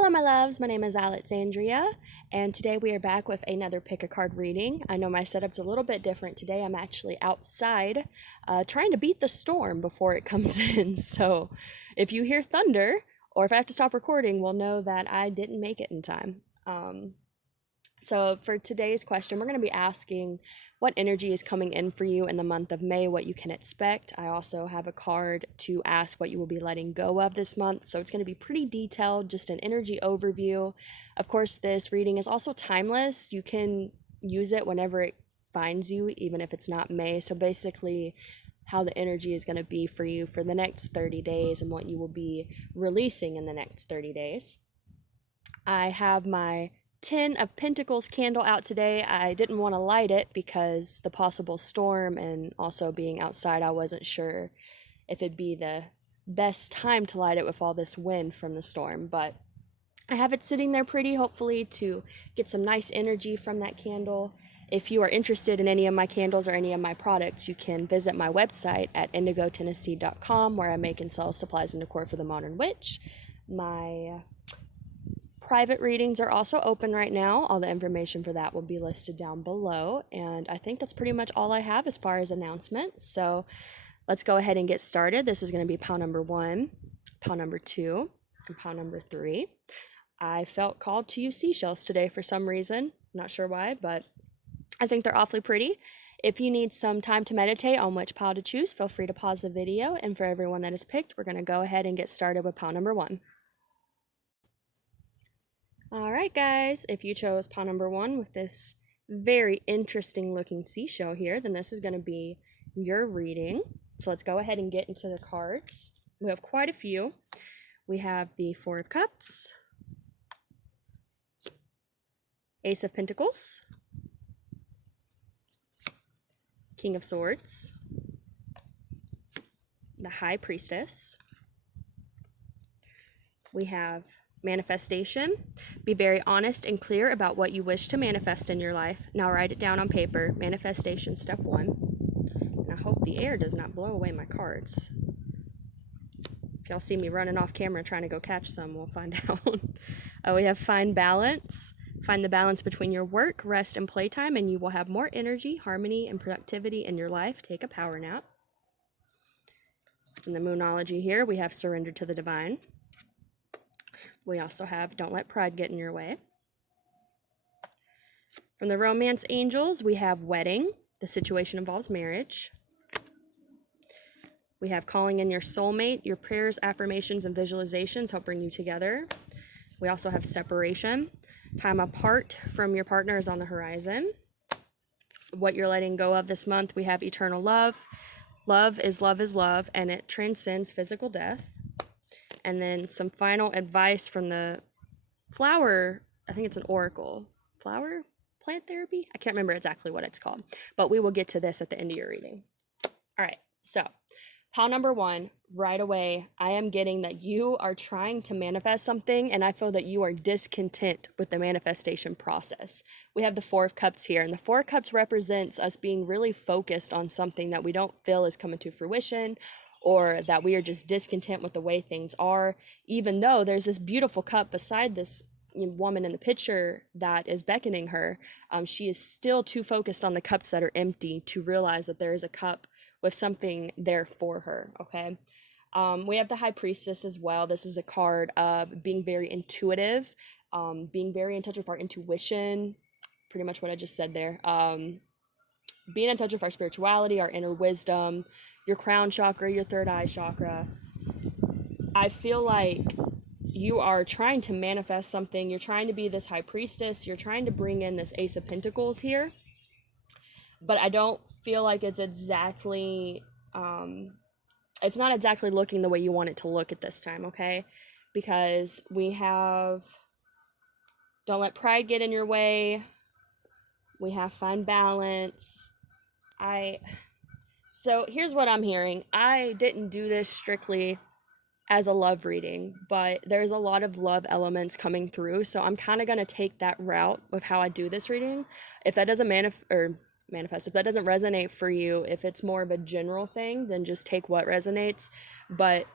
Hello, my loves. My name is Alexandria, and today we are back with another pick a card reading. I know my setup's a little bit different today. I'm actually outside trying to beat the storm before it comes in. So if you hear thunder or if I have to stop recording, we'll know that I didn't make it in time. So, for today's question, we're going to be asking what energy is coming in for you in the month of May, what you can expect. I also have a card to ask what you will be letting go of this month. So, it's going to be pretty detailed, just an energy overview. Of course, this reading is also timeless. You can use it whenever it finds you, even if it's not May. So, basically, how the energy is going to be for you for the next 30 days and what you will be releasing in the next 30 days. I have my 10 of Pentacles candle out today. I didn't want to light it because the possible storm and also being outside, I wasn't sure if it'd be the best time to light it with all this wind from the storm. But I have it sitting there pretty, hopefully, to get some nice energy from that candle. If you are interested in any of my candles or any of my products, you can visit my website at indigotennessee.com, where I make and sell supplies and decor for the modern witch. My private readings are also open right now. All the information for that will be listed down below. And I think that's pretty much all I have as far as announcements. So let's go ahead and get started. This is going to be pile number 1, pile number 2, and pile number 3. I felt called to use seashells today for some reason. Not sure why, but I think they're awfully pretty. If you need some time to meditate on which pile to choose, feel free to pause the video. And for everyone that is picked, we're going to go ahead and get started with pile number 1. All right, guys, if you chose pile number 1 with this very interesting looking seashell here, then this is going to be your reading. So let's go ahead and get into the cards. We have quite a few. We have the 4 of Cups, Ace of Pentacles, King of Swords, the High Priestess. We have Manifestation. Be very honest and clear about what you wish to manifest in your life. Now write it down on paper. Manifestation step 1. And I hope the air does not blow away my cards. If y'all see me running off camera trying to go catch some, we'll find out. We have Find Balance. Find the balance between your work, rest, and playtime, and you will have more energy, harmony, and productivity in your life. Take a power nap. In the Moonology here, we have Surrender to the Divine. We also have Don't Let Pride Get in Your Way. From the Romance Angels, we have Wedding. The situation involves marriage. We have Calling in Your Soulmate. Your prayers, affirmations, and visualizations help bring you together. We also have Separation. Time apart from your partner is on the horizon. What you're letting go of this month, we have Eternal Love. Love is love is love, and it transcends physical death. And then some final advice from the flower, I think it's an oracle. Flower plant therapy? I can't remember exactly what it's called, but we will get to this at the end of your reading. All right, so pile number 1, right away, I am getting that you are trying to manifest something, and I feel that you are discontent with the manifestation process. We have the 4 of Cups here, and the 4 of Cups represents us being really focused on something that we don't feel is coming to fruition, or that we are just discontent with the way things are, even though there's this beautiful cup beside this woman in the picture that is beckoning her. She is still too focused on the cups that are empty to realize that there is a cup with something there for her, okay? We have the High Priestess as well. This is a card of being very intuitive, being very in touch with our intuition, pretty much what I just said there. Being in touch with our spirituality, our inner wisdom, your crown chakra, your third eye chakra. I feel like you are trying to manifest something. You're trying to be this High Priestess. You're trying to bring in this Ace of Pentacles here. But I don't feel like it's exactly, it's not exactly looking the way you want it to look at this time, okay? Because we have Don't Let Pride Get in Your Way. We have Find Balance. So here's what I'm hearing. I didn't do this strictly as a love reading, but there's a lot of love elements coming through. So I'm kind of going to take that route with how I do this reading. If that doesn't manifest, if that doesn't resonate for you, if it's more of a general thing, then just take what resonates. But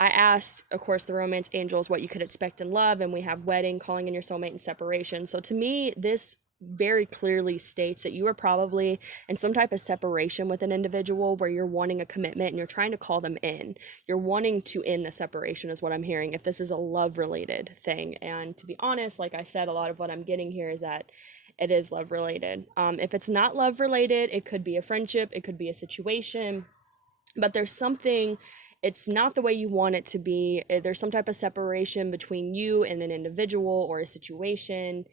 I asked, of course, the romance angels what you could expect in love, and we have wedding, calling in your soulmate, and separation. So to me, this very clearly states that you are probably in some type of separation with an individual where you're wanting a commitment and you're trying to call them in. You're wanting to end the separation, is what I'm hearing, if this is a love related thing. And to be honest, like I said, a lot of what I'm getting here is that it is love related. If it's not love related, it could be a friendship, it could be a situation, but there's something, it's not the way you want it to be. There's some type of separation between you and an individual or a situation,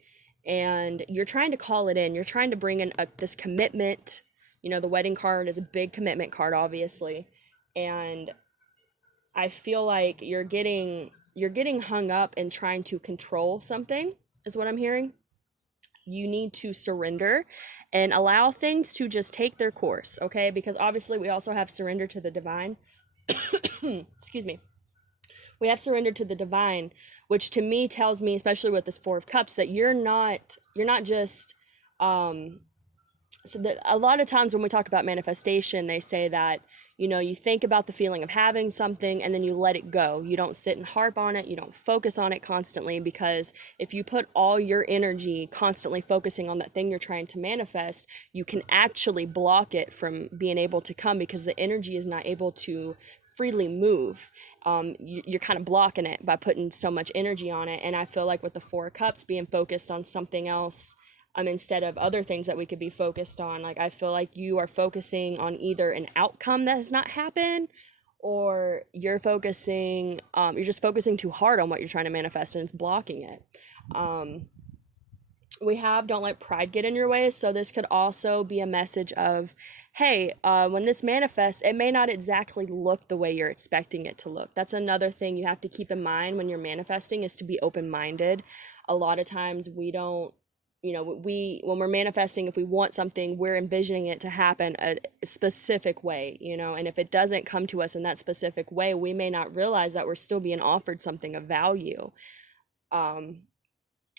and you're trying to call it in. You're trying to bring in this commitment. You know, the wedding card is a big commitment card, obviously, and I feel like you're getting hung up in trying to control something, is what I'm hearing. You need to surrender and allow things to just take their course, okay? Because obviously we also have surrender to the divine. Excuse me. We have surrender to the divine, which to me tells me, especially with this Four of Cups, that you're not just so that a lot of times when we talk about manifestation, they say that, you think about the feeling of having something and then you let it go. You don't sit and harp on it. You don't focus on it constantly, because if you put all your energy constantly focusing on that thing you're trying to manifest, you can actually block it from being able to come, because the energy is not able to freely move. You're kind of blocking it by putting so much energy on it. And I feel like with the Four of Cups being focused on something else, instead of other things that we could be focused on, like I feel like you are focusing on either an outcome that has not happened, or you're just focusing too hard on what you're trying to manifest, and it's blocking it. We have don't let pride get in your way. So this could also be a message of, hey, when this manifests, it may not exactly look the way you're expecting it to look. That's another thing you have to keep in mind when you're manifesting, is to be open-minded. A lot of times we don't, when we're manifesting, if we want something, we're envisioning it to happen a specific way, and if it doesn't come to us in that specific way, we may not realize that we're still being offered something of value.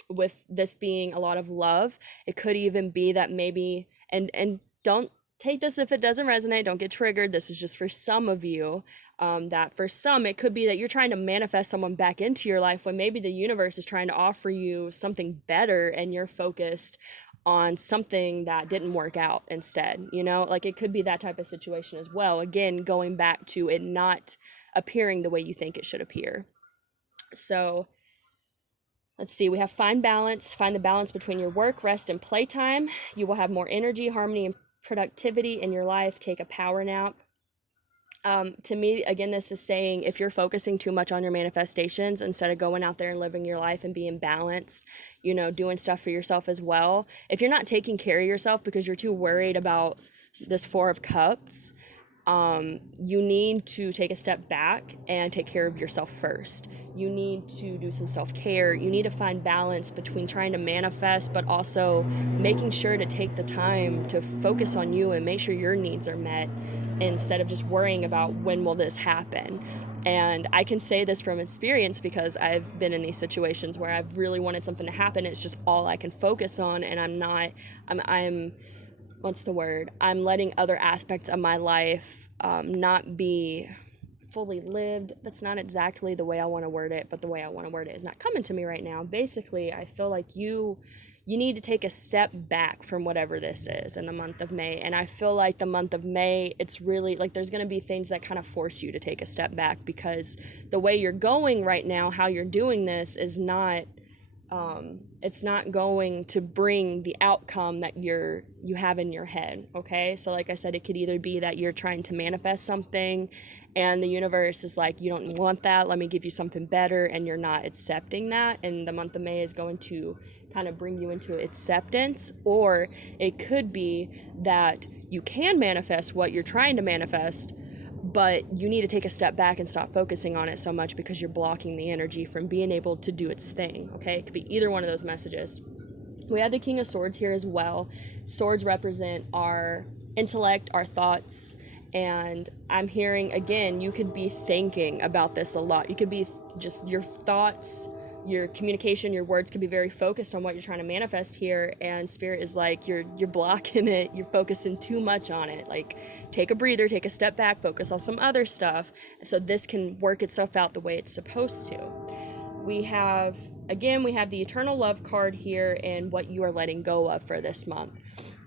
With this being a lot of love, it could even be that maybe, and don't take this if it doesn't resonate, don't get triggered. This is just for some of you, that for some, it could be that you're trying to manifest someone back into your life when maybe the universe is trying to offer you something better, and you're focused on something that didn't work out instead. Like it could be that type of situation as well. Again, going back to it not appearing the way you think it should appear. So let's see, we have find balance. Find the balance between your work, rest, and playtime. You will have more energy, harmony, and productivity in your life. Take a power nap. To me, again, this is saying if you're focusing too much on your manifestations instead of going out there and living your life and being balanced, doing stuff for yourself as well. If you're not taking care of yourself because you're too worried about this Four of Cups, you need to take a step back and take care of yourself first. You need to do some self-care. You need to find balance between trying to manifest, but also making sure to take the time to focus on you and make sure your needs are met, instead of just worrying about when will this happen. And I can say this from experience, because I've been in these situations where I've really wanted something to happen. It's just all I can focus on, and I'm what's the word? I'm letting other aspects of my life not be fully lived. That's not exactly the way I want to word it, but the way I want to word it is not coming to me right now. Basically, I feel like you need to take a step back from whatever this is in the month of May. And I feel like the month of May, it's really like there's going to be things that kind of force you to take a step back, because the way you're going right now, how you're doing this is not it's not going to bring the outcome that you have in your head. Okay, so like I said, it could either be that you're trying to manifest something and the universe is like, you don't want that, let me give you something better, and you're not accepting that, and the month of May is going to kind of bring you into acceptance. Or it could be that you can manifest what you're trying to manifest, but you need to take a step back and stop focusing on it so much, because you're blocking the energy from being able to do its thing. Okay, it could be either one of those messages. We have the King of Swords here as well. Swords represent our intellect, our thoughts, and I'm hearing, again, you could be thinking about this a lot. You could be just, your thoughts your communication, your words can be very focused on what you're trying to manifest here, and spirit is like you're blocking it, you're focusing too much on it. Like, take a breather, take a step back, focus on some other stuff, so this can work itself out the way it's supposed to. We have the eternal love card here and what you are letting go of for this month.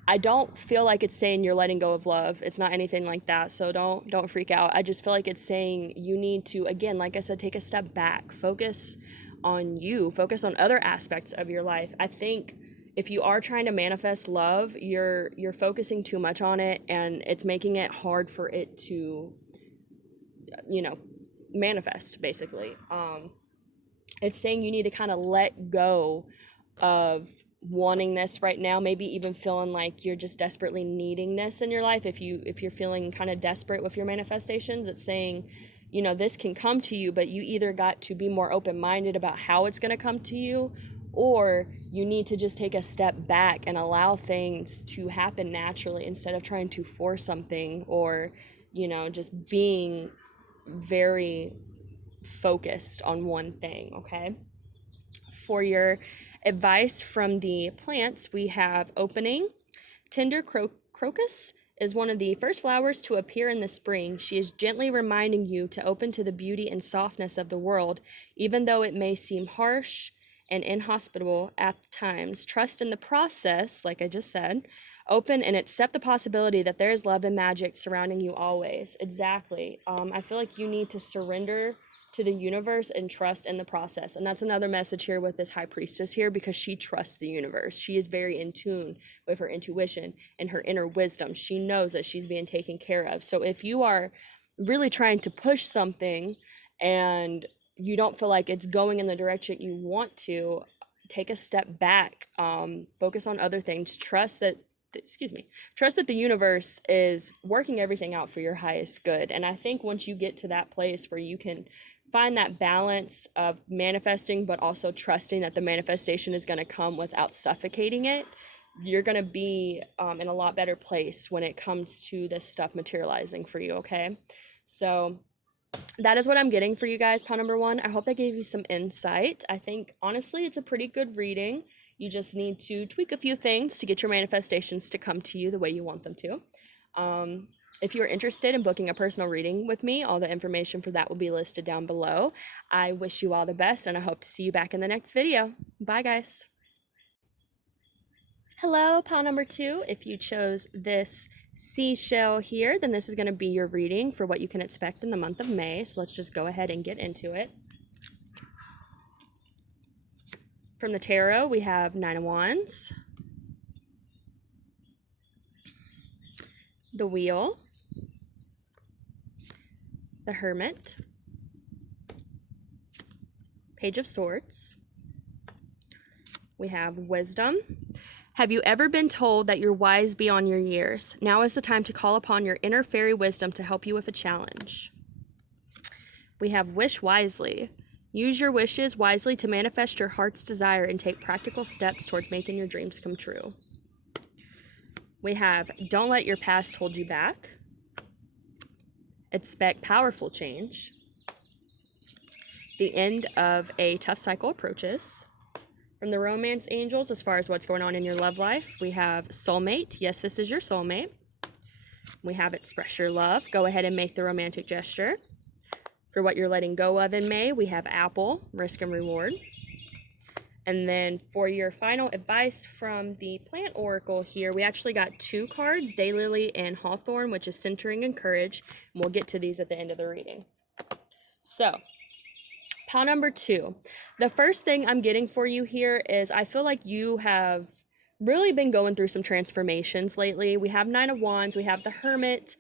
I don't feel like it's saying you're letting go of love. It's not anything like that. So don't freak out. I just feel like it's saying you need to, again, like I said, take a step back, focus on you, focus on other aspects of your life. I think if you are trying to manifest love, you're focusing too much on it, and it's making it hard for it to, manifest, basically. It's saying you need to kind of let go of wanting this right now, maybe even feeling like you're just desperately needing this in your life. If you're feeling kind of desperate with your manifestations, it's saying, this can come to you, but you either got to be more open-minded about how it's going to come to you, or you need to just take a step back and allow things to happen naturally instead of trying to force something, or just being very focused on one thing. Okay, for your advice from the plants, we have opening. Tender crocus is one of the first flowers to appear in the spring. She is gently reminding you to open to the beauty and softness of the world, even though it may seem harsh and inhospitable at times. Trust in the process, like I just said. Open and accept the possibility that there is love and magic surrounding you always. Exactly. I feel like you need to surrender to the universe and trust in the process. And that's another message here with this high priestess here, because she trusts the universe. She is very in tune with her intuition and her inner wisdom. She knows that she's being taken care of. So if you are really trying to push something and you don't feel like it's going in the direction you want to, take a step back, focus on other things, trust that the universe is working everything out for your highest good. And I think once you get to that place where you can find that balance of manifesting, but also trusting that the manifestation is going to come without suffocating it, you're going to be in a lot better place when it comes to this stuff materializing for you. Okay, so that is what I'm getting for you guys, pile number 1. I hope that gave you some insight. I think honestly it's a pretty good reading. You just need to tweak a few things to get your manifestations to come to you the way you want them to. If you're interested in booking a personal reading with me, all the information for that will be listed down below. I wish you all the best, and I hope to see you back in the next video. Bye, guys. Hello, pile number 2. If you chose this seashell here, then this is going to be your reading for what you can expect in the month of May. So let's just go ahead and get into it. From the tarot, we have 9 of Wands, the Wheel, the Hermit, Page of Swords. We have Wisdom. Have you ever been told that you're wise beyond your years? Now is the time to call upon your inner fairy wisdom to help you with a challenge. We have Wish Wisely. Use your wishes wisely to manifest your heart's desire and take practical steps towards making your dreams come true. We have Don't let your past hold you back. Expect powerful change. The end of a tough cycle approaches. From the romance angels, as far as what's going on in your love life, we have Soulmate. Yes, this is your soulmate. We have Express your love. Go ahead and make the romantic gesture. For what you're letting go of in May, we have Apple, Risk and Reward. And then for your final advice from the Plant Oracle here, we actually got 2 cards, Daylily and Hawthorn, which is centering and courage. And we'll get to these at the end of the reading. So, pile number 2. The first thing I'm getting for you here is I feel like you have really been going through some transformations lately. We have 9 of Wands, we have the Hermit.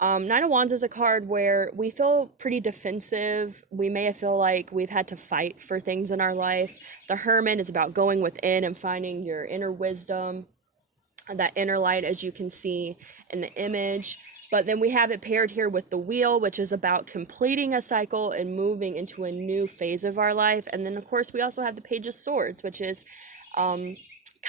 9 of Wands is a card where we feel pretty defensive. We may feel like we've had to fight for things in our life. The Hermit is about going within and finding your inner wisdom, that inner light, as you can see in the image. But then we have it paired here with the Wheel, which is about completing a cycle and moving into a new phase of our life. And then, of course, we also have the Page of Swords, which is kind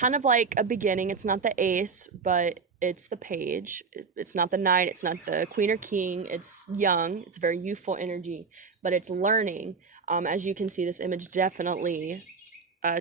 of like a beginning. It's not the ace, but it's the page. It's not the knight. It's not the queen or king. It's young. It's very youthful energy, but it's learning. As you can see, this image definitely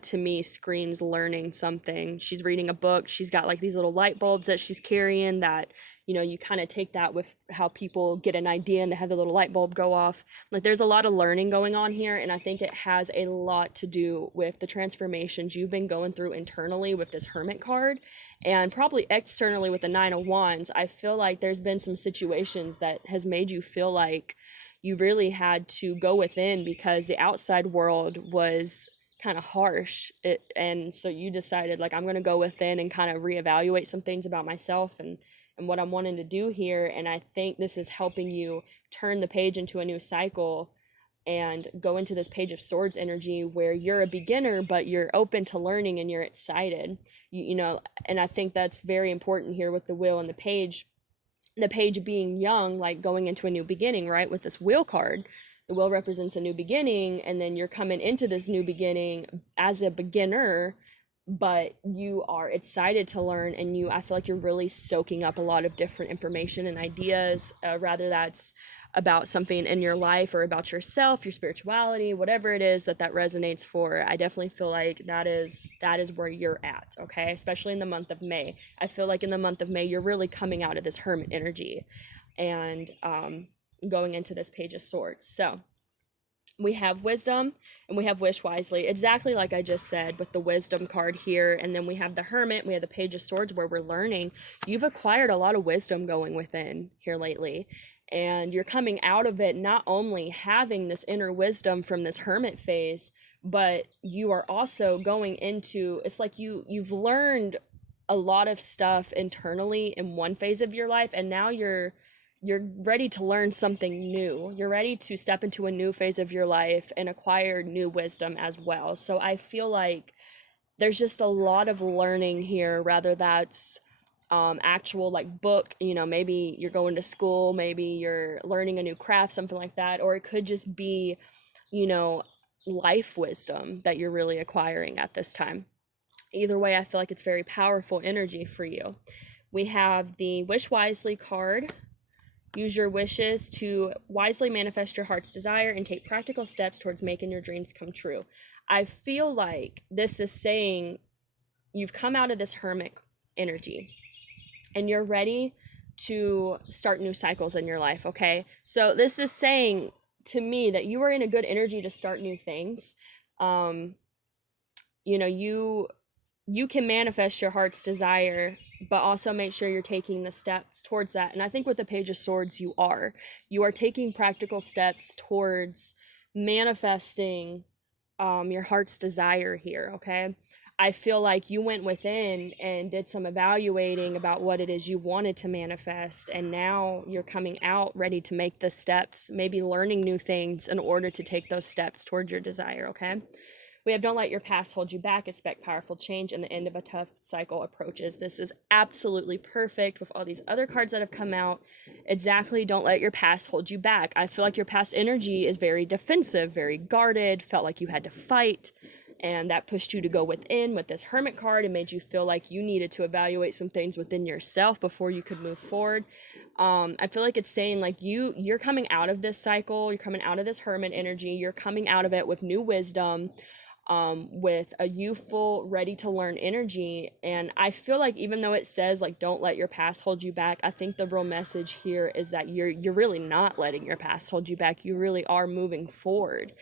to me screams learning something. She's reading a book. She's got like these little light bulbs that she's carrying that, you know, you kind of take that with how people get an idea and they have the little light bulb go off. Like there's a lot of learning going on here, and I think it has a lot to do with the transformations you've been going through internally with this Hermit card, and probably externally with the Nine of Wands. I feel like there's been some situations that has made you feel like you really had to go within because the outside world was kind of harsh and so you decided like I'm going to go within and kind of reevaluate some things about myself and what I'm wanting to do here. And I think this is helping you turn the page into a new cycle and go into this Page of Swords energy where you're a beginner but you're open to learning and you're excited. You know, and I think that's very important here with the Wheel and the page being young, like going into a new beginning, right? With this Wheel card, the Wheel represents a new beginning, and then you're coming into this new beginning as a beginner, but you are excited to learn, and I feel like you're really soaking up a lot of different information and ideas, rather that's about something in your life or about yourself, your spirituality, whatever it is that resonates for. I definitely feel like that is where you're at, okay? Especially in the month of May. I feel like in the month of May, you're really coming out of this Hermit energy and going into this Page of Swords. So we have Wisdom and we have Wish Wisely, exactly like I just said with the Wisdom card here. And then we have the Hermit, we have the Page of Swords where we're learning. You've acquired a lot of wisdom going within here lately, and you're coming out of it not only having this inner wisdom from this Hermit phase, but you are also going into, it's like you've learned a lot of stuff internally in one phase of your life, and now you're ready to learn something new. You're ready to step into a new phase of your life and acquire new wisdom as well. So I feel like there's just a lot of learning here, rather that's actual like book, you know, maybe you're going to school, maybe you're learning a new craft, something like that, or it could just be, you know, life wisdom that you're really acquiring at this time. Either way, I feel like it's very powerful energy for you. We have the Wish Wisely card. Use your wishes to wisely manifest your heart's desire and take practical steps towards making your dreams come true. I feel like this is saying you've come out of this Hermit energy and you're ready to start new cycles in your life, okay? So this is saying to me that you are in a good energy to start new things. You know, you can manifest your heart's desire, but also make sure you're taking the steps towards that. And I think with the Page of Swords, you are taking practical steps towards manifesting your heart's desire here, okay? I feel like you went within and did some evaluating about what it is you wanted to manifest, and now you're coming out ready to make the steps, maybe learning new things in order to take those steps towards your desire, okay? We have Don't Let Your Past Hold You Back, expect powerful change, and the end of a tough cycle approaches. This is absolutely perfect with all these other cards that have come out. Exactly, don't let your past hold you back. I feel like your past energy is very defensive, very guarded, felt like you had to fight, and that pushed you to go within with this Hermit card and made you feel like you needed to evaluate some things within yourself before you could move forward. I feel like it's saying like you're coming out of this cycle, you're coming out of this Hermit energy, you're coming out of it with new wisdom, with a youthful, ready to learn energy. And I feel like even though it says like don't let your past hold you back, I think the real message here is that you're really not letting your past hold you back. You really are moving forward.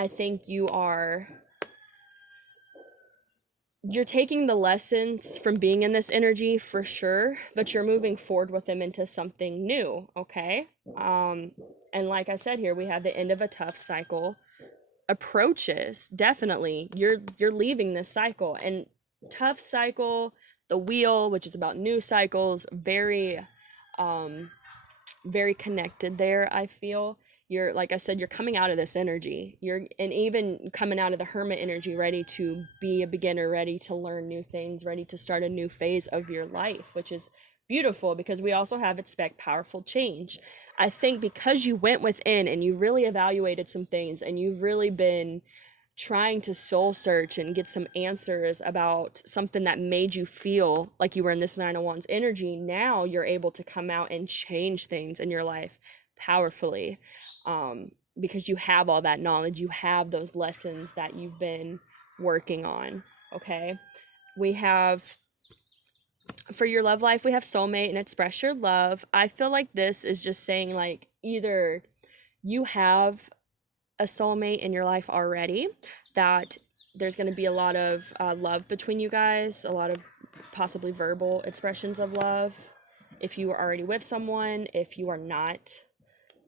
I think you're taking the lessons from being in this energy for sure, but you're moving forward with them into something new, okay? And like I said here, we have the end of a tough cycle approaches. Definitely you're leaving this cycle, and tough cycle, the Wheel, which is about new cycles, very very connected there. I feel you're, like I said, you're coming out of this energy, and even coming out of the Hermit energy, ready to be a beginner, ready to learn new things, ready to start a new phase of your life, which is beautiful because we also have expect powerful change. I think because you went within and you really evaluated some things and you've really been trying to soul search and get some answers about something that made you feel like you were in this Nine of Wands energy, now you're able to come out and change things in your life powerfully. because you have all that knowledge, you have those lessons that you've been working on. Okay, we have, for your love life, we have soulmate and express your love. I feel like this is just saying, like, either you have a soulmate in your life already, that there's going to be a lot of love between you guys, a lot of possibly verbal expressions of love. If you are already with someone, if you are not,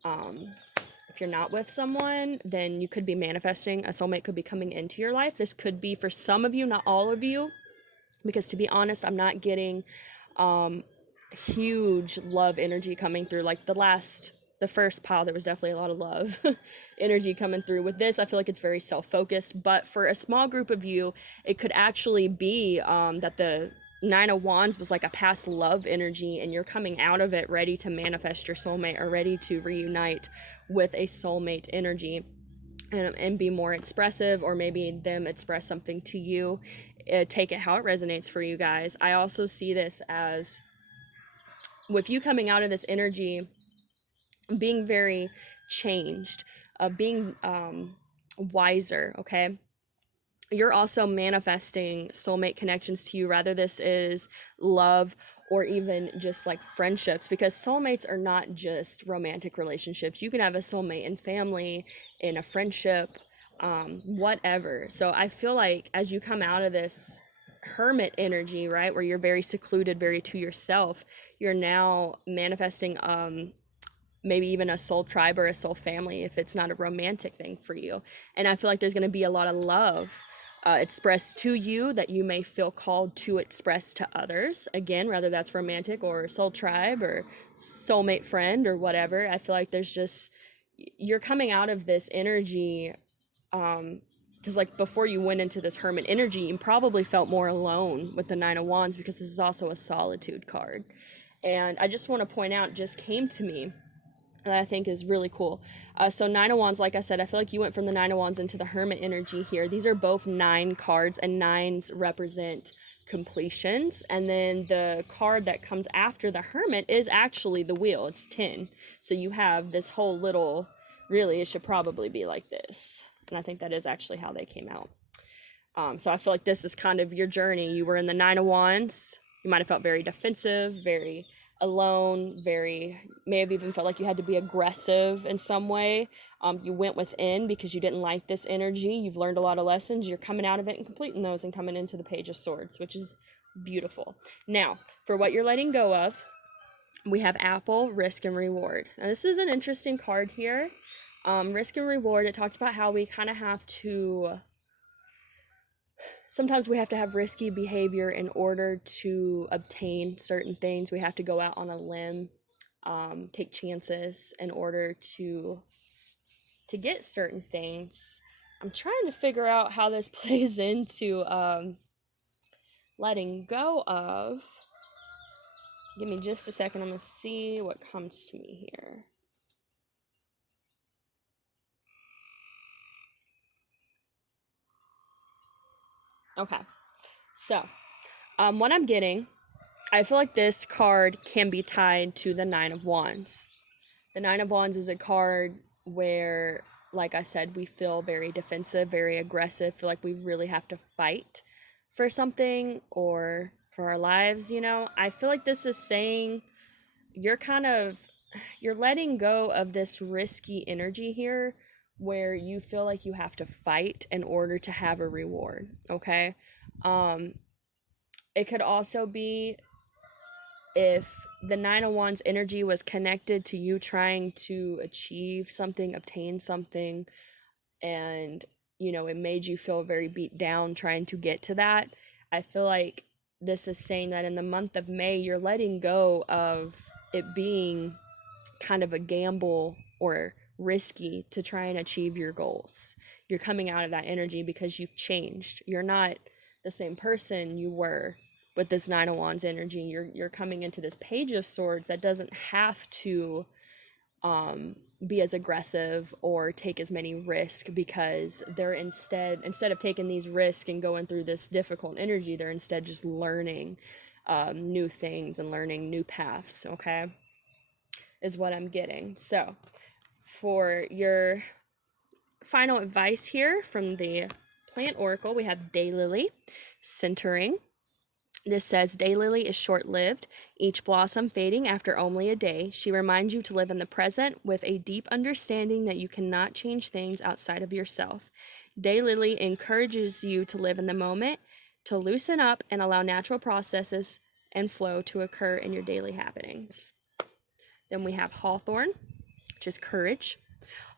if you're not with someone, then you could be manifesting. A soulmate could be coming into your life. This could be for some of you, not all of you, because to be honest, I'm not getting huge love energy coming through. Like the first pile, there was definitely a lot of love energy coming through. With this, I feel like it's very self-focused, but for a small group of you, it could actually be that the Nine of Wands was like a past love energy, and you're coming out of it ready to manifest your soulmate, or ready to reunite with a soulmate energy. And be more expressive, or maybe them express something to you. Take it how it resonates for you guys. I also see this as, with you coming out of this energy, being very changed, being wiser, okay? You're also manifesting soulmate connections to you, rather this is love or even just like friendships, because soulmates are not just romantic relationships. You can have a soulmate in family, in a friendship, whatever. So I feel like as you come out of this hermit energy, right, where you're very secluded, very to yourself, you're now manifesting maybe even a soul tribe or a soul family, if it's not a romantic thing for you. And I feel like there's going to be a lot of love expressed to you that you may feel called to express to others. Again, whether that's romantic or soul tribe or soulmate friend or whatever. I feel like there's just, you're coming out of this energy, because like before you went into this hermit energy, you probably felt more alone with the Nine of Wands, because this is also a solitude card. And I just want to point out, just came to me, that I think is really cool. So Nine of Wands, like I said, I feel like you went from the Nine of Wands into the Hermit energy here. These are both 9 cards, and 9s represent completions. And then the card that comes after the Hermit is actually the Wheel. It's 10. So you have this whole little, really, it should probably be like this. And I think that is actually how they came out. So I feel like this is kind of your journey. You were in the Nine of Wands. You might have felt very defensive, very alone, may have even felt like you had to be aggressive in some way. You went within because you didn't like this energy. You've learned a lot of lessons. You're coming out of it and completing those and coming into the Page of Swords, which is beautiful. Now, for what you're letting go of, we have Apple, Risk, and Reward. Now, this is an interesting card here. Risk and Reward, it talks about how we kind of have to, sometimes we have to have risky behavior in order to obtain certain things. We have to go out on a limb, take chances in order to get certain things. I'm trying to figure out how this plays into letting go of. Give me just a second. I'm going to see what comes to me here. Okay. So, what I'm getting, I feel like this card can be tied to the Nine of Wands. The Nine of Wands is a card where, like I said, we feel very defensive, very aggressive, feel like we really have to fight for something or for our lives, you know? I feel like this is saying you're letting go of this risky energy here, where you feel like you have to fight in order to have a reward, okay? It could also be if the Nine of Wands energy was connected to you trying to achieve something, obtain something, and, you know, it made you feel very beat down trying to get to that. I feel like this is saying that in the month of May, you're letting go of it being kind of a gamble or risky to try and achieve your goals. You're coming out of that energy because you've changed. You're not the same person you were with this Nine of Wands energy. You're coming into this Page of Swords that doesn't have to be as aggressive or take as many risks, because they're instead of taking these risks and going through this difficult energy, they're instead just learning new things and learning new paths, okay, is what I'm getting. So for your final advice here from the Plant Oracle. We have Daylily, centering. This says, Daylily is short-lived, each blossom fading after only a day. She reminds you to live in the present with a deep understanding that you cannot change things outside of yourself. Daylily encourages you to live in the moment, to loosen up and allow natural processes and flow to occur in your daily happenings. Then we have Hawthorn, which is courage.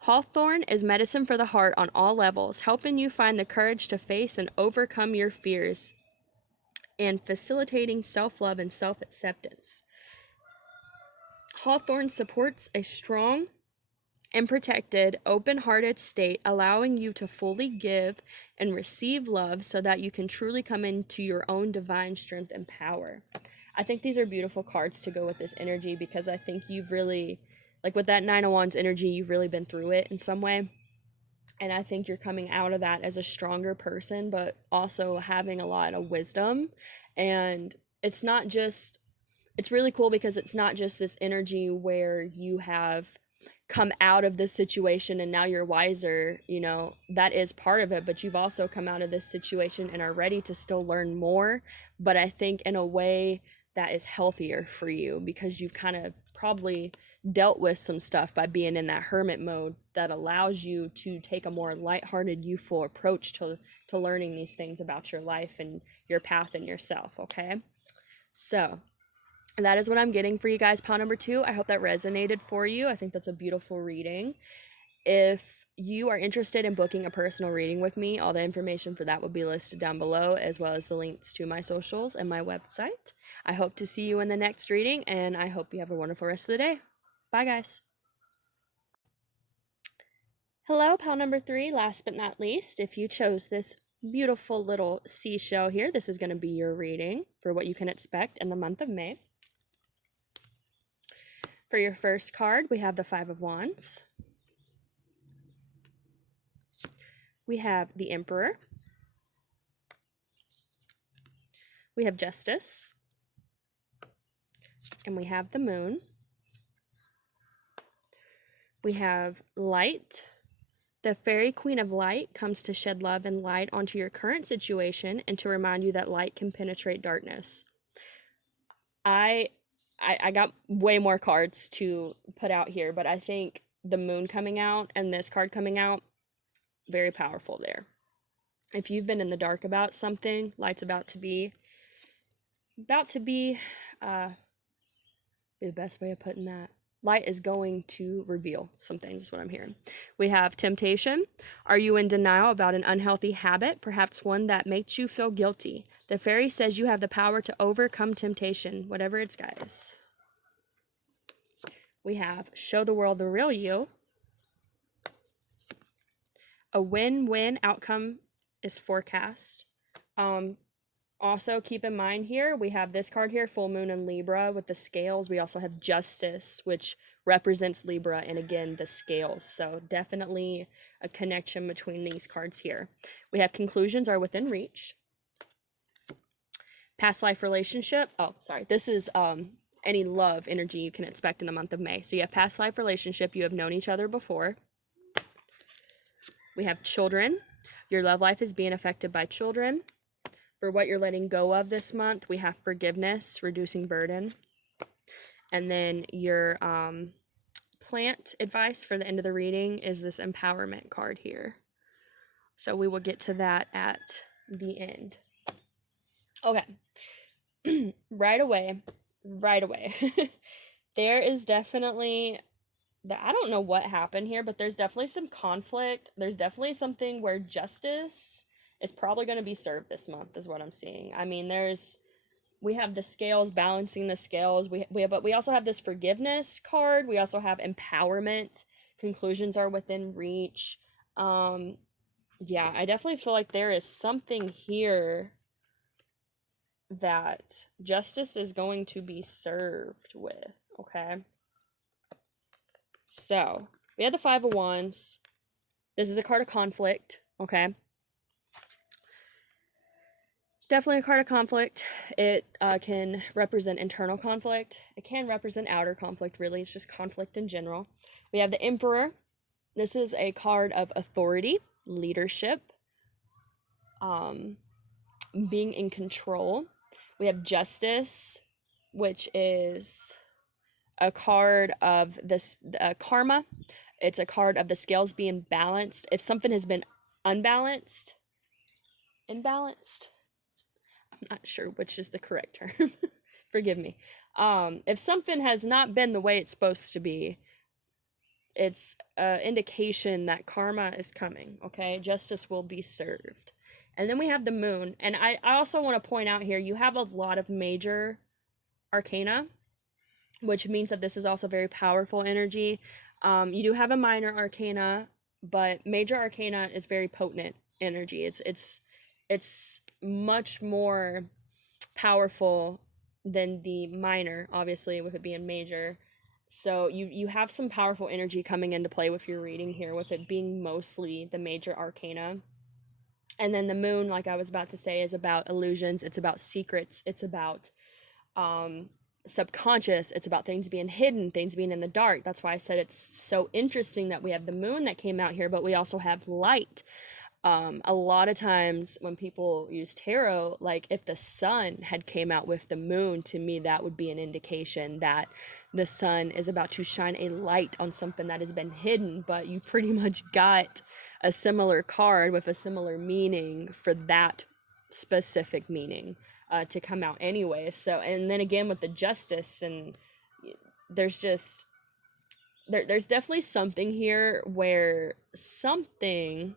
Hawthorn is medicine for the heart on all levels, helping you find the courage to face and overcome your fears and facilitating self-love and self-acceptance. Hawthorn supports a strong and protected, open-hearted state, allowing you to fully give and receive love so that you can truly come into your own divine strength and power. I think these are beautiful cards to go with this energy because I think you've really, like with that Nine of Wands energy, you've really been through it in some way. And I think you're coming out of that as a stronger person, but also having a lot of wisdom. And it's not just, it's really cool because it's not just this energy where you have come out of this situation and now you're wiser, you know, that is part of it, but you've also come out of this situation and are ready to still learn more, but I think in a way that is healthier for you because you've kind of probably dealt with some stuff by being in that hermit mode that allows you to take a more lighthearted, youthful approach to learning these things about your life and your path and yourself, okay? So that is what I'm getting for you guys, pile number 2. I hope that resonated for you. I think that's a beautiful reading. If you are interested in booking a personal reading with me, all the information for that will be listed down below, as well as the links to my socials and my website. I hope to see you in the next reading, and I hope you have a wonderful rest of the day. Bye, guys. Hello, pile number 3. Last but not least, if you chose this beautiful little seashell here, this is going to be your reading for what you can expect in the month of May. For your first card, we have the Five of Wands. We have the Emperor. We have Justice. And we have the Moon. We have Light. The Fairy Queen of Light comes to shed love and light onto your current situation and to remind you that light can penetrate darkness. I got way more cards to put out here, but I think the Moon coming out and this card coming out, very powerful there. If you've been in the dark about something, light's about to be the best way of putting that. Light is going to reveal some things, is what I'm hearing. We have Temptation. Are you in denial about an unhealthy habit, perhaps one that makes you feel guilty? The fairy says you have the power to overcome temptation, whatever it's, guys. We have Show the World the Real You. A win-win outcome is forecast. Also, keep in mind here, we have this card here, Full Moon in Libra with the scales. We also have Justice, which represents Libra, and again, the scales. So definitely a connection between these cards here. We have Conclusions are within reach. Past life relationship. Oh, sorry. This is any love energy you can expect in the month of May. So you have past life relationship. You have known each other before. We have Children. Your love life is being affected by children. For what you're letting go of this month, we have Forgiveness, reducing burden. And then your plant advice for the end of the reading is this Empowerment card here. So we will get to that at the end. Okay. right away. There is definitely, I don't know what happened here, but there's definitely some conflict. There's definitely something where justice is probably going to be served this month, is what I'm seeing. I mean, we have the scales, balancing the scales. But we also have this Forgiveness card. We also have Empowerment. Conclusions are within reach. Yeah, I definitely feel like there is something here that justice is going to be served with, okay? So, we have the Five of Wands. This is a card of conflict, okay? Definitely a card of conflict. It can represent internal conflict. It can represent outer conflict, really. It's just conflict in general. We have the Emperor. This is a card of authority, leadership, being in control. We have justice, which is a card of this karma. It's a card of the scales being balanced. If something has been unbalanced, imbalanced, I'm not sure which is the correct term. Forgive me. If something has not been the way it's supposed to be, it's an indication that karma is coming, okay? Justice will be served. And then we have the moon. And I also want to point out here, you have a lot of major arcana, which means that this is also very powerful energy. You do have a minor arcana, but major arcana is very potent energy. It's much more powerful than the minor, obviously, with it being major. So you have some powerful energy coming into play with your reading here, with it being mostly the major arcana. And then the moon, like I was about to say, is about illusions. It's about secrets. It's about subconscious. It's about things being hidden, things being in the dark. That's why I said it's so interesting that we have the moon that came out here, but we also have light. A lot of times when people use tarot, like if the sun had came out with the moon, to me that would be an indication that the sun is about to shine a light on something that has been hidden. But you pretty much got a similar card with a similar meaning for that specific meaning to come out anyway. So, and then again with the justice, and there's just there's definitely something here where something,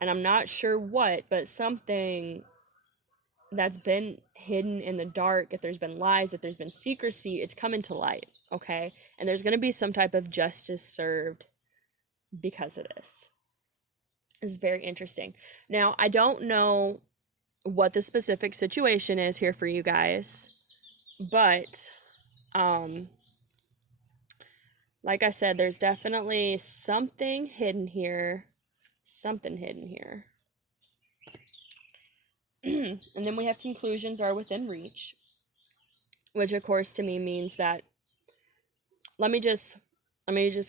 and I'm not sure what, but something that's been hidden in the dark, if there's been lies, if there's been secrecy, it's coming to light, okay? And there's going to be some type of justice served because of this. It's very interesting. Now, I don't know what the specific situation is here for you guys, but like I said, there's definitely something hidden here. Something hidden here. And then we have conclusions are within reach, which of course to me means that, let me just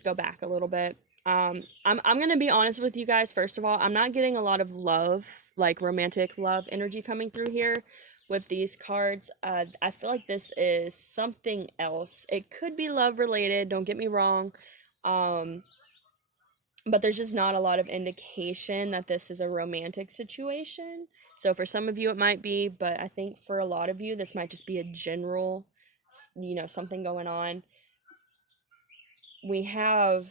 go back a little bit. I'm gonna be honest with you guys. First of all, I'm not getting a lot of love, like romantic love energy coming through here with these cards. I feel like this is something else. It could be love related, don't get me wrong, but there's just not a lot of indication that this is a romantic situation. So for some of you it might be, but I think for a lot of you this might just be a general, something going on. We have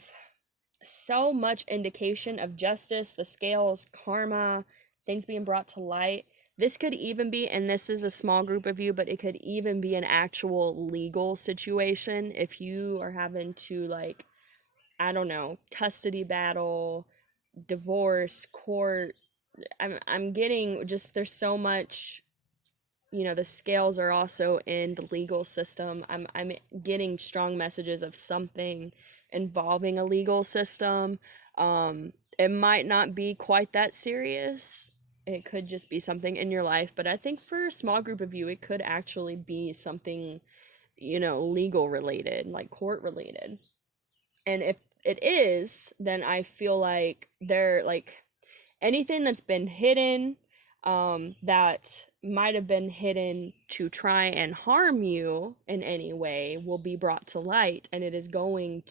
so much indication of justice, the scales, karma, things being brought to light. This could even be, and this is a small group of you, but it could even be an actual legal situation. If you are having to, like, I don't know, custody battle, divorce, court, I'm getting just, there's so much, the scales are also in the legal system. I'm getting strong messages of something involving a legal system. It might not be quite that serious. It could just be something in your life, but I think for a small group of you, it could actually be something, legal related, like court related. And if it is, then I feel like anything that's been hidden, that might have been hidden to try and harm you in any way, will be brought to light, and it's definitely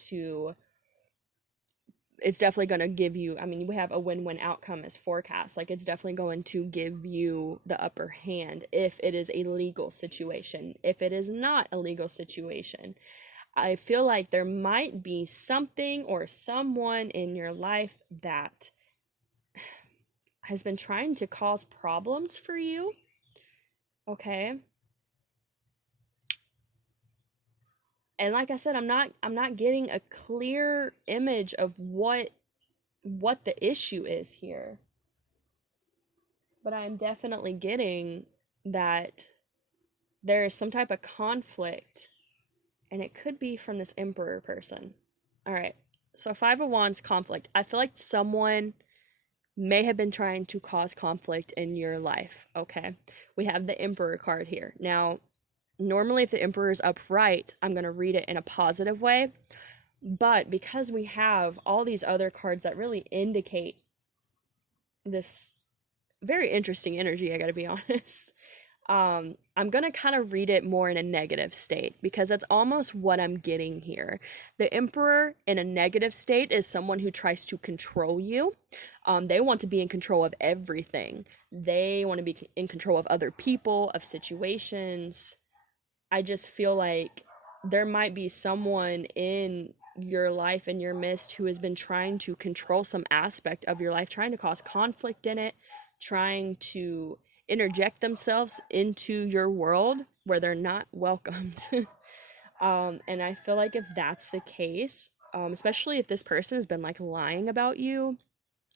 going to give you, we have a win-win outcome as forecast. Like, it's definitely going to give you the upper hand if it is a legal situation. If it is not a legal situation, I feel like there might be something or someone in your life that has been trying to cause problems for you. Okay. And like I said, I'm not getting a clear image of what the issue is here. But I'm definitely getting that there is some type of conflict, and it could be from this Emperor person. All right. So 5 of Wands, conflict. I feel like someone may have been trying to cause conflict in your life. Okay. We have the Emperor card here. Now, normally if the Emperor is upright, I'm going to read it in a positive way. But because we have all these other cards that really indicate this very interesting energy, I gotta be honest. I'm gonna kind of read it more in a negative state because that's almost what I'm getting here. The Emperor in a negative state is someone who tries to control you. They want to be in control of everything. They want to be in control of other people, of situations. I just feel like there might be someone in your life, in your midst, who has been trying to control some aspect of your life, trying to cause conflict in it, trying to interject themselves into your world where they're not welcomed. And I feel like if that's the case, especially if this person has been like lying about you,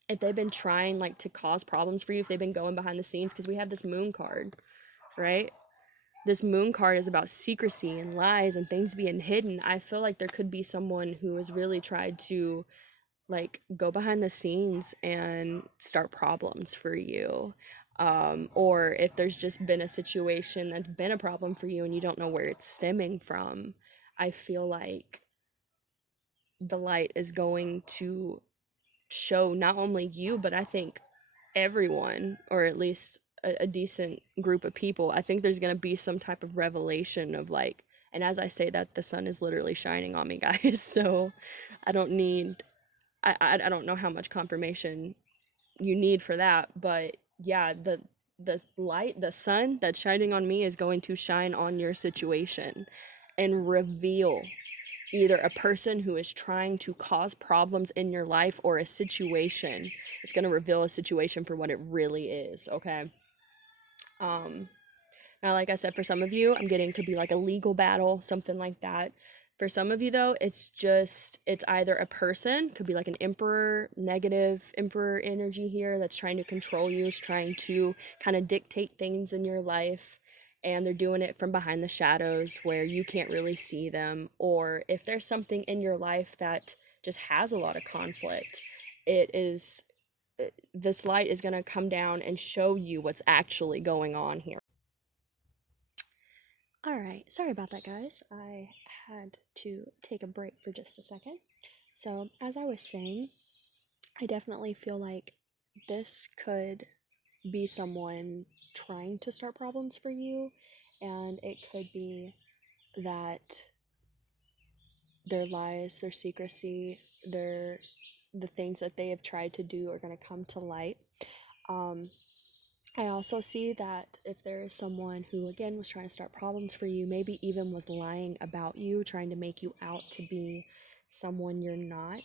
if they've been trying like to cause problems for you, if they've been going behind the scenes, because we have this moon card, right? This moon card is about secrecy and lies and things being hidden. I feel like there could be someone who has really tried to like go behind the scenes and start problems for you. Or if there's just been a situation that's been a problem for you and you don't know where it's stemming from, I feel like the light is going to show not only you, but I think everyone, or at least a decent group of people. I think there's going to be some type of revelation of like, and as I say that, the sun is literally shining on me, guys. So I don't need, I don't know how much confirmation you need for that, but yeah, the light, the sun that's shining on me is going to shine on your situation and reveal either a person who is trying to cause problems in your life or a situation. It's going to reveal a situation for what it really is, okay? um Now, like I said, for some of you, I'm getting could be like a legal battle, something like that. For some of you, though, it's either a person, could be like an emperor, negative emperor energy here that's trying to control you, is trying to kind of dictate things in your life, and they're doing it from behind the shadows where you can't really see them. Or if there's something in your life that just has a lot of conflict, it is this light is going to come down and show you what's actually going on here. All right, sorry about that, guys. I had to take a break for just a second. So, as I was saying, I definitely feel like this could be someone trying to start problems for you, and it could be that their lies, their secrecy, the things that they have tried to do are going to come to light. Um, I also see that if there is someone who, again, was trying to start problems for you, maybe even was lying about you, trying to make you out to be someone you're not,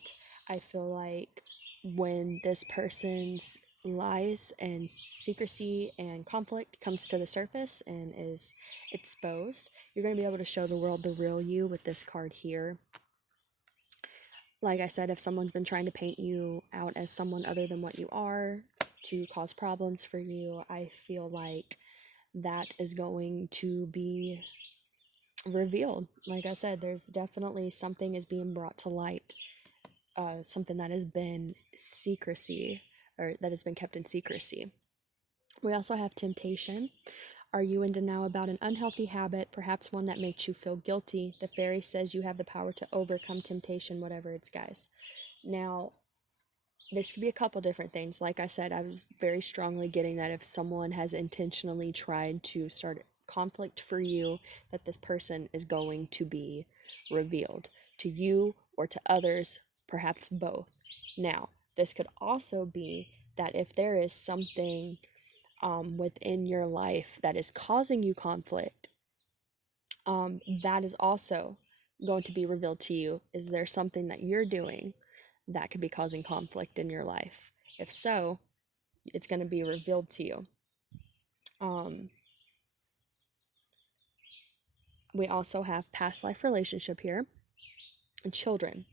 I feel like when this person's lies and secrecy and conflict comes to the surface and is exposed, you're going to be able to show the world the real you with this card here. Like I said, if someone's been trying to paint you out as someone other than what you are to cause problems for you, I feel like that is going to be revealed. Like I said, there's definitely something is being brought to light, something that has been secrecy or that has been kept in secrecy. We also have temptation. Are you in denial about an unhealthy habit, perhaps one that makes you feel guilty? The fairy says you have the power to overcome temptation, whatever it's, guys. Now, this could be a couple different things. Like I said, I was very strongly getting that if someone has intentionally tried to start conflict for you, that this person is going to be revealed to you or to others, perhaps both. Now, this could also be that if there is something within your life that is causing you conflict, that is also going to be revealed to you. Is there something that you're doing that could be causing conflict in your life? If so, it's going to be revealed to you. We also have past life relationship here and children.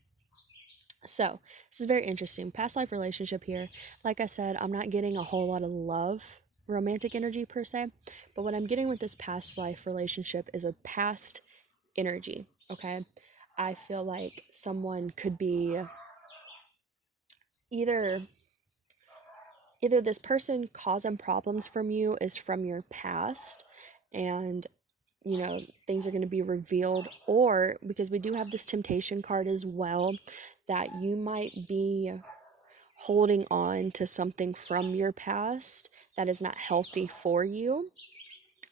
So, this is very interesting. Past life relationship here. Like I said, I'm not getting a whole lot of love, romantic energy per se, but what I'm getting with this past life relationship is a past energy, okay? I feel like someone could be either this person causing problems from you is from your past, and things are going to be revealed, or because we do have this temptation card as well, that you might be holding on to something from your past that is not healthy for you.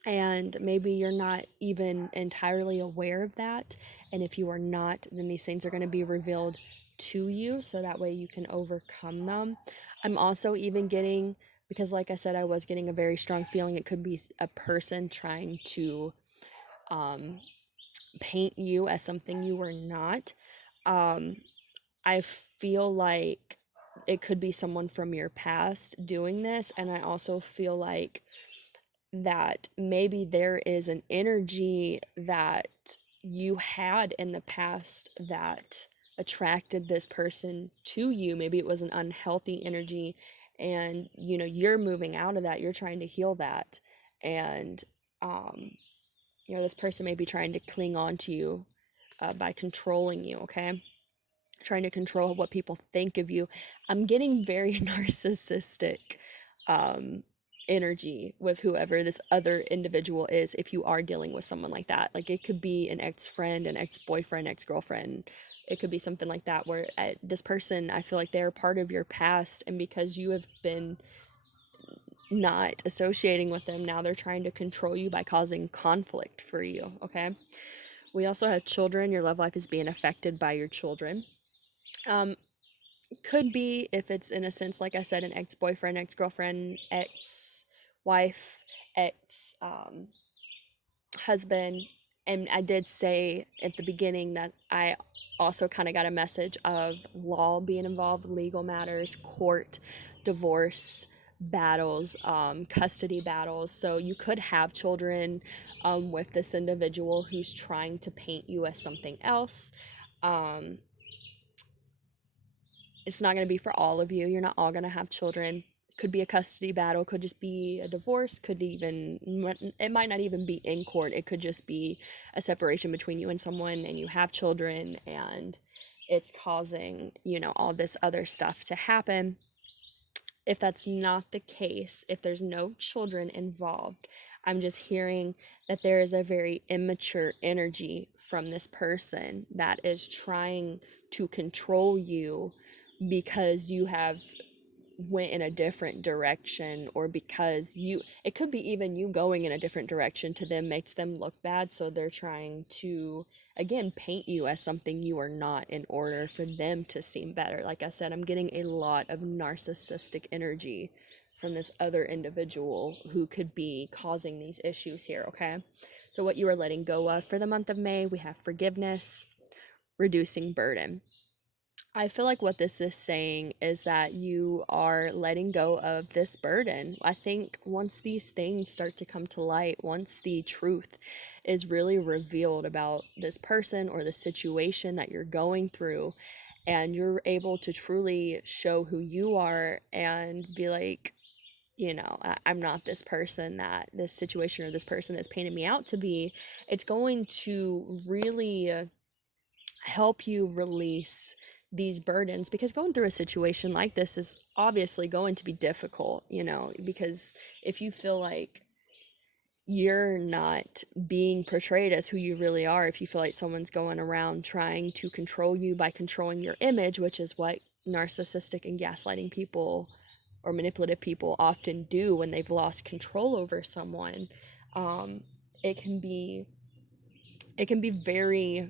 And maybe you're not even entirely aware of that. And if you are not, then these things are going to be revealed to you so that way you can overcome them. I'm also even getting, because like I said, I was getting a very strong feeling it could be a person trying to paint you as something you were not. Um, I feel like it could be someone from your past doing this. And I also feel like that maybe there is an energy that you had in the past that attracted this person to you. Maybe it was an unhealthy energy, and you're moving out of that, you're trying to heal that. And um this person may be trying to cling on to you by controlling you, okay? Trying to control what people think of you. I'm getting very narcissistic um, energy with whoever this other individual is, if you are dealing with someone like that. Like, it could be an ex-friend, an ex-boyfriend, ex-girlfriend. It could be something like that where this person, I feel like they're part of your past, and because you have been not associating with them, now they're trying to control you by causing conflict for you, okay? We also have children. Your love life is being affected by your children. Um, could be, if it's in a sense, like I said, an ex-boyfriend, ex-girlfriend, ex-wife, ex-husband. And I did say at the beginning that I also kind of got a message of law being involved, legal matters, court, divorce battles, custody battles. So you could have children with this individual who's trying to paint you as something else. Um, it's not going to be for all of you. You're not all going to have children. Could be a custody battle, could just be a divorce, could even, it might not even be in court. It could just be a separation between you and someone, and you have children, and it's causing, all this other stuff to happen. If that's not the case, if there's no children involved, I'm just hearing that there is a very immature energy from this person that is trying to control you because you have went in a different direction, or because it could be even you going in a different direction to them makes them look bad, so they're trying to again paint you as something you are not in order for them to seem better. Like I said, I'm getting a lot of narcissistic energy from this other individual who could be causing these issues here, okay? So what you are letting go of for the month of May, we have forgiveness, reducing burden. I feel like what this is saying is that you are letting go of this burden. I think once these things start to come to light, once the truth is really revealed about this person or the situation that you're going through, and you're able to truly show who you are and be like, I'm not this person that this situation or this person that's painted me out to be, it's going to really help you release these burdens, because going through a situation like this is obviously going to be difficult, because if you feel like you're not being portrayed as who you really are, if you feel like someone's going around trying to control you by controlling your image, which is what narcissistic and gaslighting people or manipulative people often do when they've lost control over someone, um, it can be very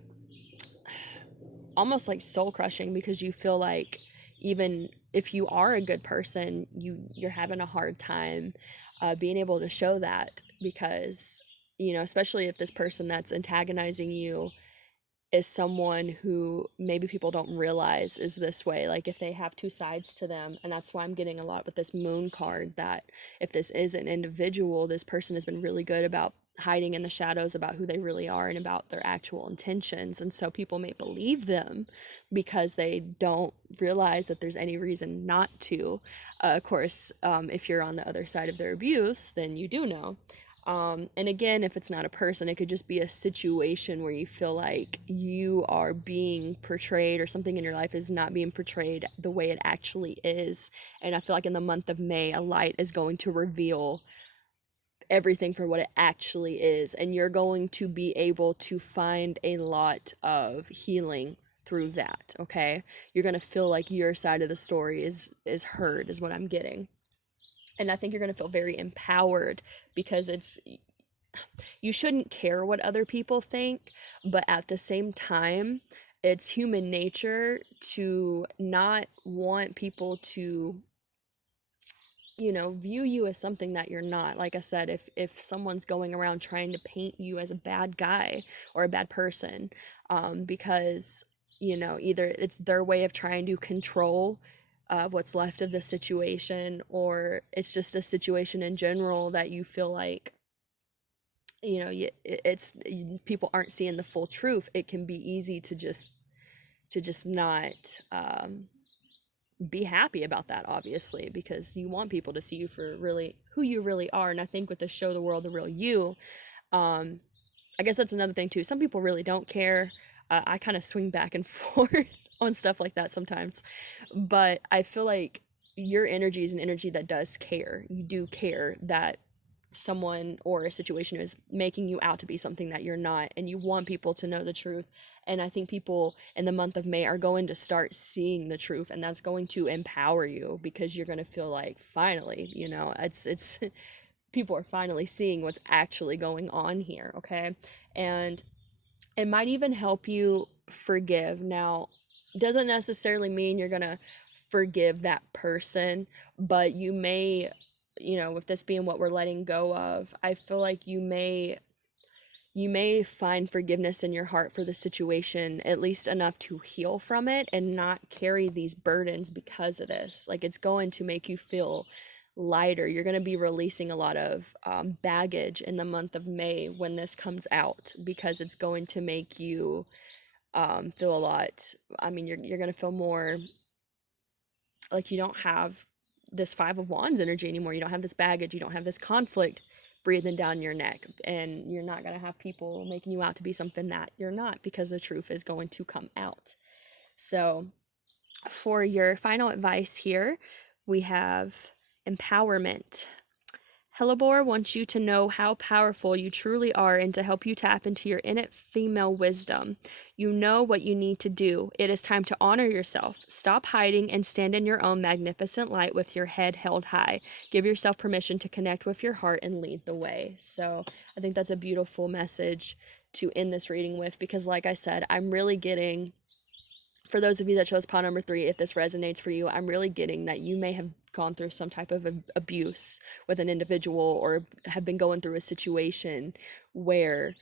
almost like soul crushing, because you feel like even if you are a good person, you're having a hard time being able to show that, because especially if this person that's antagonizing you is someone who maybe people don't realize is this way, like if they have two sides to them. And that's why I'm getting a lot with this moon card, that if this is an individual, this person has been really good about hiding in the shadows about who they really are and about their actual intentions, and so people may believe them because they don't realize that there's any reason not to. Of course, if you're on the other side of their abuse, then you do know. And again, if it's not a person, it could just be a situation where you feel like you are being portrayed, or something in your life is not being portrayed the way it actually is. And I feel like in the month of May, a light is going to reveal everything for what it actually is, and you're going to be able to find a lot of healing through that. Okay, you're going to feel like your side of the story is heard, is what I'm getting. And I think you're going to feel very empowered, because it's, you shouldn't care what other people think, but at the same time, it's human nature to not want people to, view you as something that you're not. Like I said, if someone's going around trying to paint you as a bad guy or a bad person, because, either it's their way of trying to control what's left of the situation, or it's just a situation in general that you feel like, people aren't seeing the full truth, it can be easy to just not be happy about that, obviously, because you want people to see you for really who you really are. And I think with the Show the World the Real You, um I guess that's another thing too. Some people really don't care. I kind of swing back and forth on stuff like that sometimes, but I feel like your energy is an energy that does care. You do care that someone or a situation is making you out to be something that you're not, and you want people to know the truth. And I think people in the month of May are going to start seeing the truth, and that's going to empower you, because you're going to feel like, finally, it's people are finally seeing what's actually going on here. Okay, and it might even help you forgive. Now, doesn't necessarily mean you're gonna forgive that person, but you may, with this being what we're letting go of, I feel like you may find forgiveness in your heart for the situation, at least enough to heal from it and not carry these burdens because of this. Like, it's going to make you feel lighter. You're going to be releasing a lot of baggage in the month of May when this comes out, because it's going to make you feel a lot. I mean, you're going to feel more like you don't have this Five of Wands energy anymore. You don't have this baggage. You don't have this conflict breathing down your neck, and you're not going to have people making you out to be something that you're not, because the truth is going to come out. So for your final advice here, we have empowerment. Hellebore wants you to know how powerful you truly are, and to help you tap into your innate female wisdom. You know what you need to do. It is time to honor yourself. Stop hiding and stand in your own magnificent light with your head held high. Give yourself permission to connect with your heart and lead the way. So I think that's a beautiful message to end this reading with, because like I said, I'm really getting, for those of you that chose pile number 3, if this resonates for you, I'm really getting that you may have gone through some type of abuse with an individual, or have been going through a situation where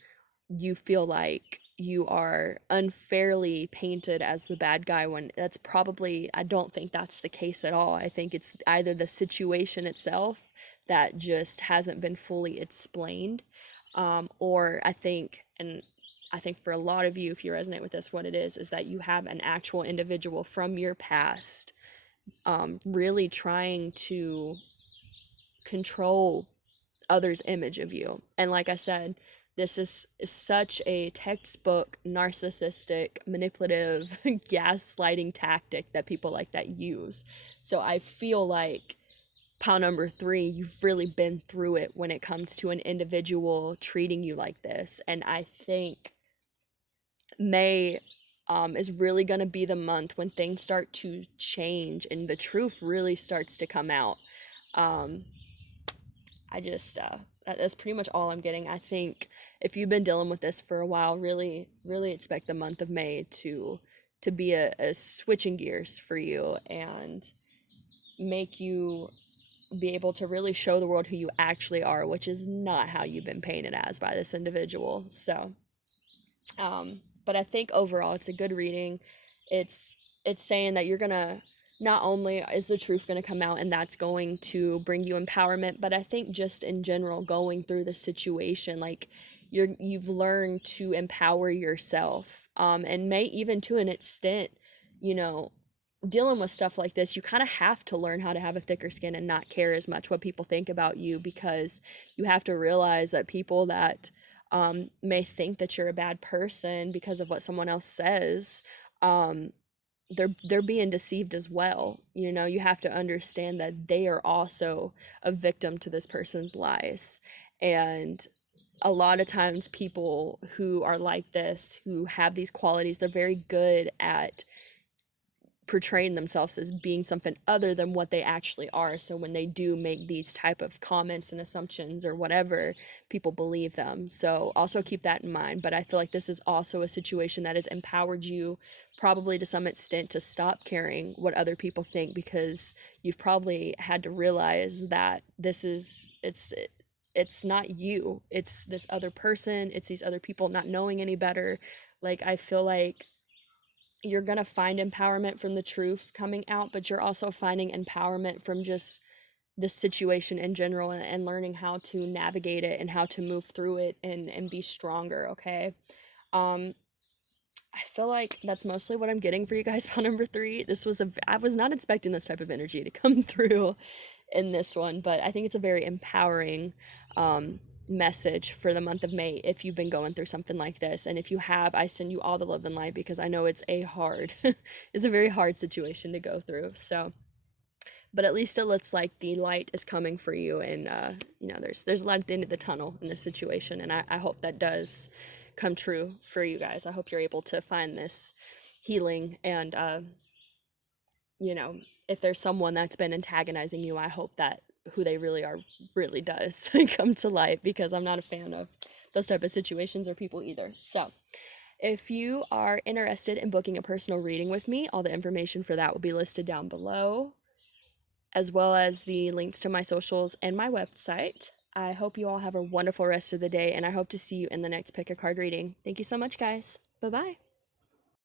you feel like you are unfairly painted as the bad guy, when that's probably, I don't think that's the case at all. I think it's either the situation itself that just hasn't been fully explained, or I think for a lot of you, if you resonate with this, what it is that you have an actual individual from your past really trying to control others' image of you. And like I said, this is such a textbook narcissistic, manipulative, gaslighting tactic that people like that use. So I feel like pile number 3, you've really been through it when it comes to an individual treating you like this. And I think May is really going to be the month when things start to change and the truth really starts to come out. Um, I just, that's pretty much all I'm getting. I think if you've been dealing with this for a while, really, really expect the month of May to be a switching gears for you, and make you be able to really show the world who you actually are, which is not how you've been painted as by this individual. So, but I think overall it's a good reading. It's saying that you're gonna, not only is the truth gonna come out and that's going to bring you empowerment, but I think just in general, going through the situation, like you've learned to empower yourself, and may even to an extent, you know, dealing with stuff like this, you kind of have to learn how to have a thicker skin and not care as much what people think about you, because you have to realize that people that may think that you're a bad person because of what someone else says, they're being deceived as well. You know, you have to understand that they are also a victim to this person's lies. And a lot of times people who are like this, who have these qualities, they're very good at portraying themselves as being something other than what they actually are. So when they do make these type of comments and assumptions or whatever, people believe them. So also keep that in mind. But I feel like this is also a situation that has empowered you, probably to some extent, to stop caring what other people think, because you've probably had to realize that it's not you, it's this other person, it's these other people not knowing any better. Like, I feel like you're going to find empowerment from the truth coming out, but you're also finding empowerment from just the situation in general, and learning how to navigate it and how to move through it and be stronger, okay? Um, I feel like that's mostly what I'm getting for you guys about number three. I was not expecting this type of energy to come through in this one, but I think it's a very empowering message for the month of May if you've been going through something like this. And if you have, I send you all the love and light, because I know it's a very hard situation to go through. So, but at least it looks like the light is coming for you, and you know, there's a light at the end of the tunnel in this situation, and I hope that does come true for you guys. I hope you're able to find this healing, and you know, if there's someone that's been antagonizing you, I hope that who they really are really does come to light, because I'm not a fan of those type of situations or people either. So if you are interested in booking a personal reading with me, all the information for that will be listed down below, as well as the links to my socials and my website. I hope you all have a wonderful rest of the day, and I hope to see you in the next pick a card reading. Thank you so much, guys. Bye bye.